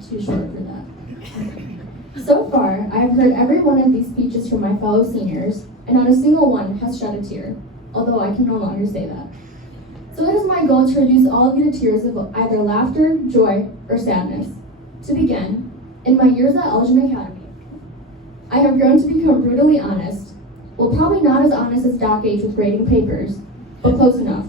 too short for that. So far, I have heard every one of these speeches from my fellow seniors, and not a single one has shed a tear, although I can no longer say that. So it is my goal to reduce all of you to tears of either laughter, joy, or sadness. To begin, in my years at Elgin Academy, I have grown to become brutally honest. Well, probably not as honest as Doc H with grading papers, but close enough.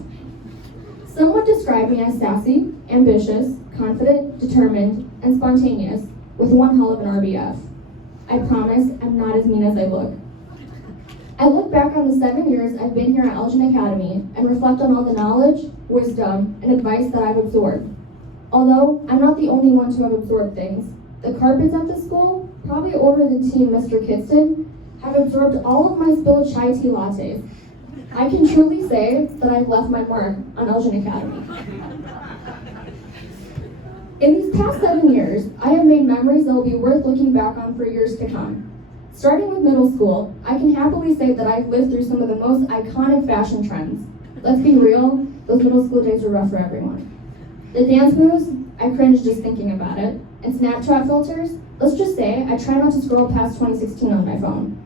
Some would describe me as sassy, ambitious, confident, determined, and spontaneous, with one hell of an RBF. I promise I'm not as mean as I look. I look back on the 7 years I've been here at Elgin Academy and reflect on all the knowledge, wisdom, and advice that I've absorbed. Although I'm not the only one to have absorbed things, the carpets at the school, probably older than T and Mr. Kidston, have absorbed all of my spilled chai tea lattes. I can truly say that I've left my mark on Elgin Academy. In these past 7 years, I have made memories that will be worth looking back on for years to come. Starting with middle school, I can happily say that I've lived through some of the most iconic fashion trends. Let's be real, those middle school days were rough for everyone. The dance moves, I cringe just thinking about it. And Snapchat filters, let's just say I try not to scroll past 2016 on my phone.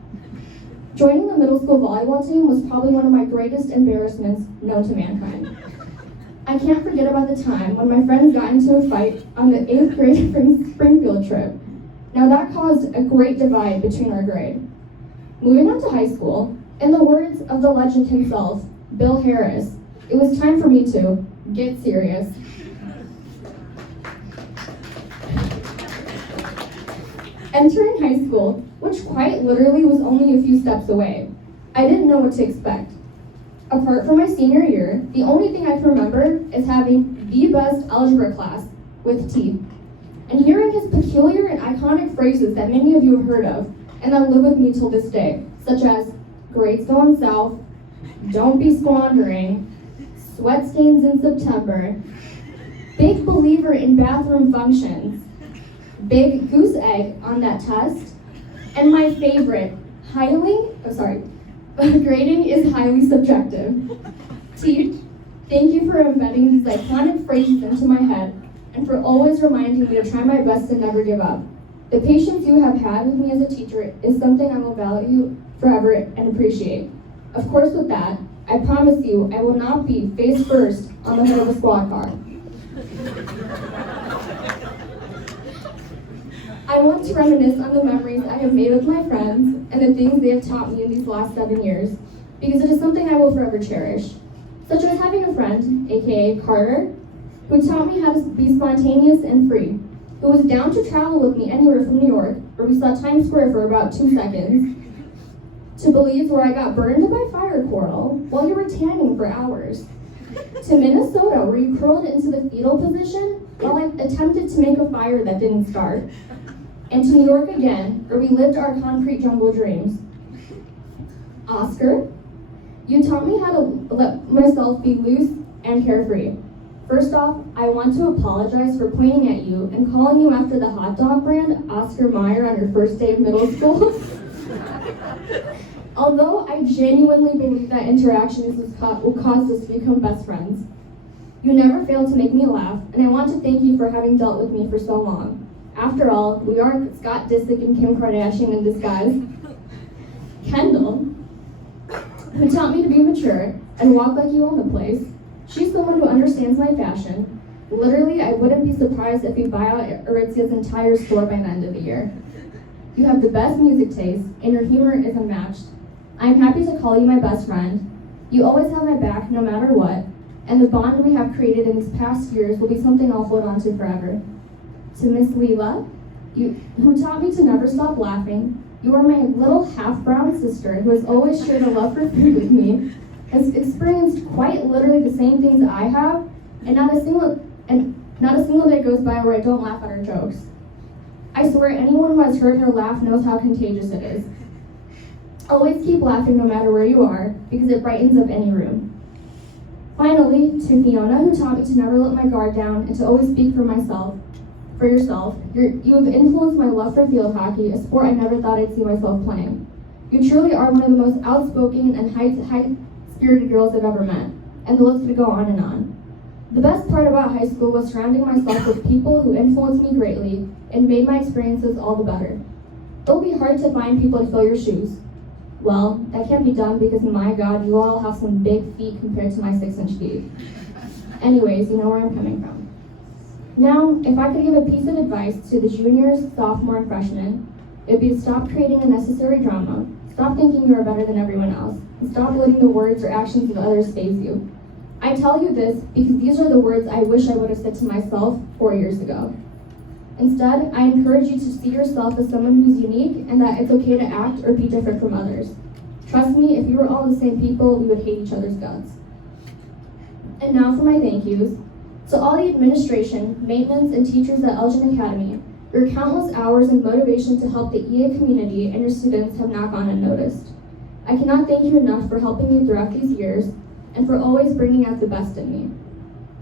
Joining the middle school volleyball team was probably one of my greatest embarrassments known to mankind. I can't forget about the time when my friends got into a fight on the 8th grade Springfield trip. Now that caused a great divide between our grade. Moving on to high school, in the words of the legend himself, Bill Harris, it was time for me to get serious. Entering high school, which quite literally was only a few steps away, I didn't know what to expect. Apart from my senior year, the only thing I can remember is having the best algebra class with T, and hearing his peculiar and iconic phrases that many of you have heard of, and that live with me till this day, such as, grades going south, don't be squandering, sweat stains in September, big believer in bathroom functions, big goose egg on that test, and my favorite, grading is highly subjective. T, thank you for embedding these iconic phrases into my head and for always reminding me to try my best to never give up. The patience you have had with me as a teacher is something I will value forever and appreciate. Of course, with that, I promise you I will not be face first on the hood of a squad car. I want to reminisce on the memories I have made with my friends and the things they have taught me in these last 7 years, because it is something I will forever cherish. Such as having a friend, aka Carter, who taught me how to be spontaneous and free, who was down to travel with me anywhere from New York, where we saw Times Square for about 2 seconds, to Belize, where I got burned by fire coral while you were tanning for hours, to Minnesota, where you curled into the fetal position while I attempted to make a fire that didn't start, and to New York again, where we lived our concrete jungle dreams. Oscar, you taught me how to let myself be loose and carefree. First off, I want to apologize for pointing at you and calling you after the hot dog brand Oscar Mayer on your first day of middle school. Although I genuinely believe that interactions will cause us to become best friends. You never failed to make me laugh, and I want to thank you for having dealt with me for so long. After all, we aren't Scott Disick and Kim Kardashian in disguise. Kendall, who taught me to be mature and walk like you own the place. She's someone who understands my fashion. Literally, I wouldn't be surprised if we buy out Aritzia's entire store by the end of the year. You have the best music taste, and your humor is unmatched. I'm happy to call you my best friend. You always have my back no matter what, and the bond we have created in these past years will be something I'll hold on to forever. To Miss Leela, who taught me to never stop laughing. You are my little half-brown sister who has always shared a love for food with me, has experienced quite literally the same things I have, and not a single day goes by where I don't laugh at her jokes. I swear anyone who has heard her laugh knows how contagious it is. Always keep laughing no matter where you are, because it brightens up any room. Finally, to Fiona, who taught me to never let my guard down and to always speak for yourself. You have influenced my love for field hockey, a sport I never thought I'd see myself playing. You truly are one of the most outspoken and high-spirited girls I've ever met, and the list could go on and on. The best part about high school was surrounding myself with people who influenced me greatly and made my experiences all the better. It'll be hard to find people to fill your shoes. Well, that can't be done because, my God, you all have some big feet compared to my 6-inch feet. Anyways, you know where I'm coming from. Now, if I could give a piece of advice to the juniors, sophomore, and freshmen, it would be to stop creating unnecessary drama, stop thinking you are better than everyone else, and stop letting the words or actions of others faze you. I tell you this because these are the words I wish I would have said to myself 4 years ago. Instead, I encourage you to see yourself as someone who's unique and that it's okay to act or be different from others. Trust me, if we were all the same people, we would hate each other's guts. And now for my thank yous. To all the administration, maintenance, and teachers at Elgin Academy, your countless hours and motivation to help the EA community and your students have not gone unnoticed. I cannot thank you enough for helping me throughout these years and for always bringing out the best in me.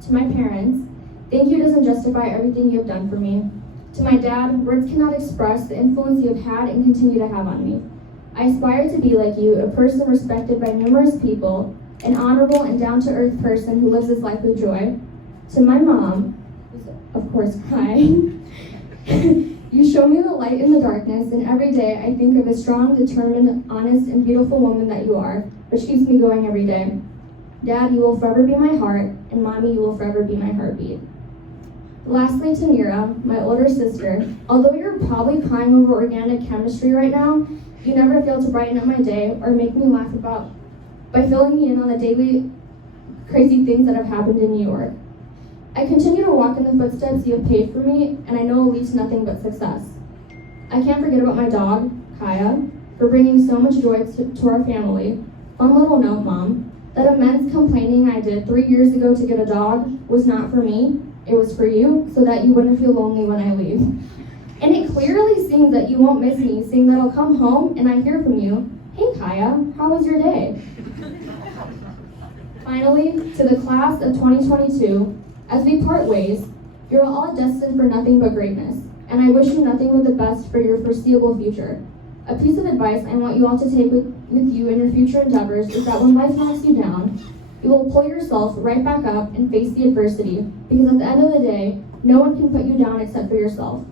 To my parents, thank you doesn't justify everything you have done for me. To my dad, words cannot express the influence you have had and continue to have on me. I aspire to be like you, a person respected by numerous people, an honorable and down-to-earth person who lives his life with joy. To my mom, who's of course crying, you show me the light in the darkness, and every day I think of a strong, determined, honest, and beautiful woman that you are, which keeps me going every day. Dad, you will forever be my heart, and Mommy, you will forever be my heartbeat. Lastly, to Mira, my older sister, although you're probably crying over organic chemistry right now, you never fail to brighten up my day or make me laugh by filling me in on the daily crazy things that have happened in New York. I continue to walk in the footsteps you have paved for me, and I know it leads to nothing but success. I can't forget about my dog, Kaya, for bringing so much joy to our family. One little note, Mom, that immense complaining I did 3 years ago to get a dog was not for me, it was for you, so that you wouldn't feel lonely when I leave. And it clearly seems that you won't miss me, seeing that I'll come home and I hear from you, "Hey Kaya, how was your day?" Finally, to the class of 2022, as we part ways, you're all destined for nothing but greatness, and I wish you nothing but the best for your foreseeable future. A piece of advice I want you all to take with you in your future endeavors is that when life knocks you down, you will pull yourself right back up and face the adversity, because at the end of the day, no one can put you down except for yourself.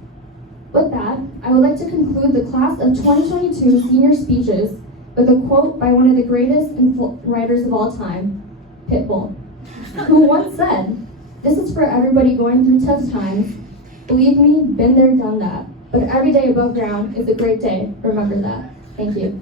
With that, I would like to conclude the class of 2022 senior speeches with a quote by one of the greatest writers of all time, Pitbull, who once said, "This is for everybody going through tough times. Believe me, been there, done that. But every day above ground is a great day. Remember that." Thank you.